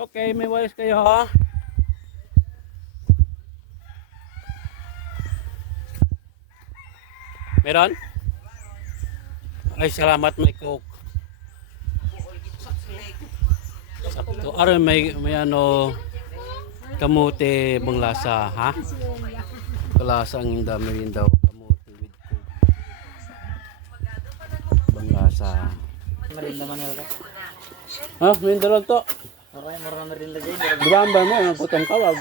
Okay, may walis kayo ha. Meron? Ay, salamat, may coke. Sakto. Aron may ano kamote bang lasa, ha? Kalasa ang dami rin daw kamote with coke. Bang lasa. Merinda manual ka? Ha? May dalawang to. Okay, mura merinda dyan. Duramba mo, ang putong kawag.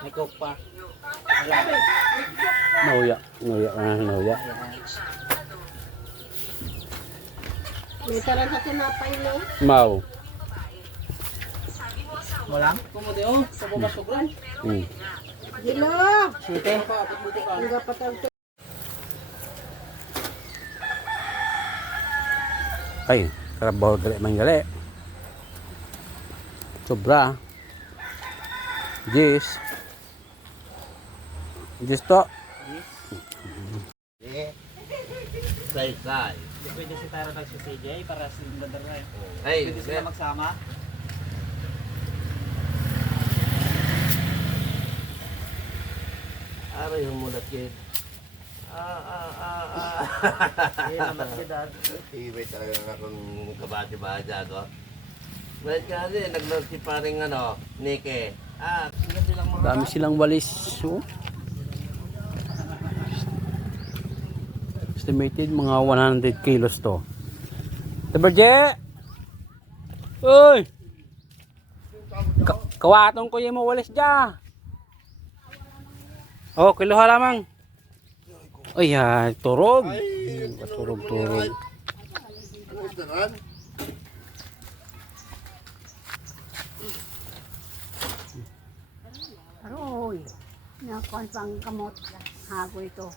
May coke pa. Nauya. Nauya. May tara na tinapay no? Mau. Walang? Kumuti oh, sa bumasugran. Gilo! Sute. Hangga patag to. Ay, karabaw dali manggali. Sobra. Jis. Jis to. Say. Hindi pwede si Tara nag si CJ para silang ganda rin. Ay, Pwede sila magsama. ano yung mulat kid? Hindi naman si Dad. Ibay talaga nga kung kabati-bati ako. Ba't ka rin, nag-love si paring ano, Nike. Hindi lang mga... Dami silang walis. Oh. Estimated mga 100 kilos to. Taberje! Uy! Kawatong ko yung walis dyan. Oh, kiluha lamang. Ay, turog. Turog. Aroy! Nakuan pang kamot. Hago ito.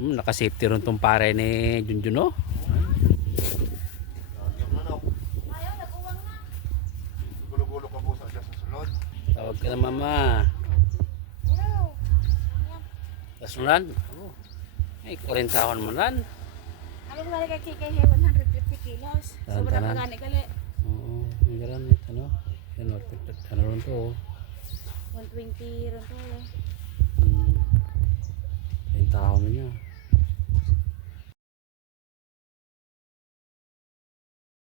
Naka-safety ron tong pare ni Junjun, oh. Gulo-gulo ka po sa sunod. Tawag ka na mama. Kasunan? Oh. Ay, 40 taon mo lan. Ako nga kay kay 150 kilos. Sobra pa gani gali. Oo, may garan nito, no? Yan, ano ron to, oh. 120 ron to. 10 taon na niya.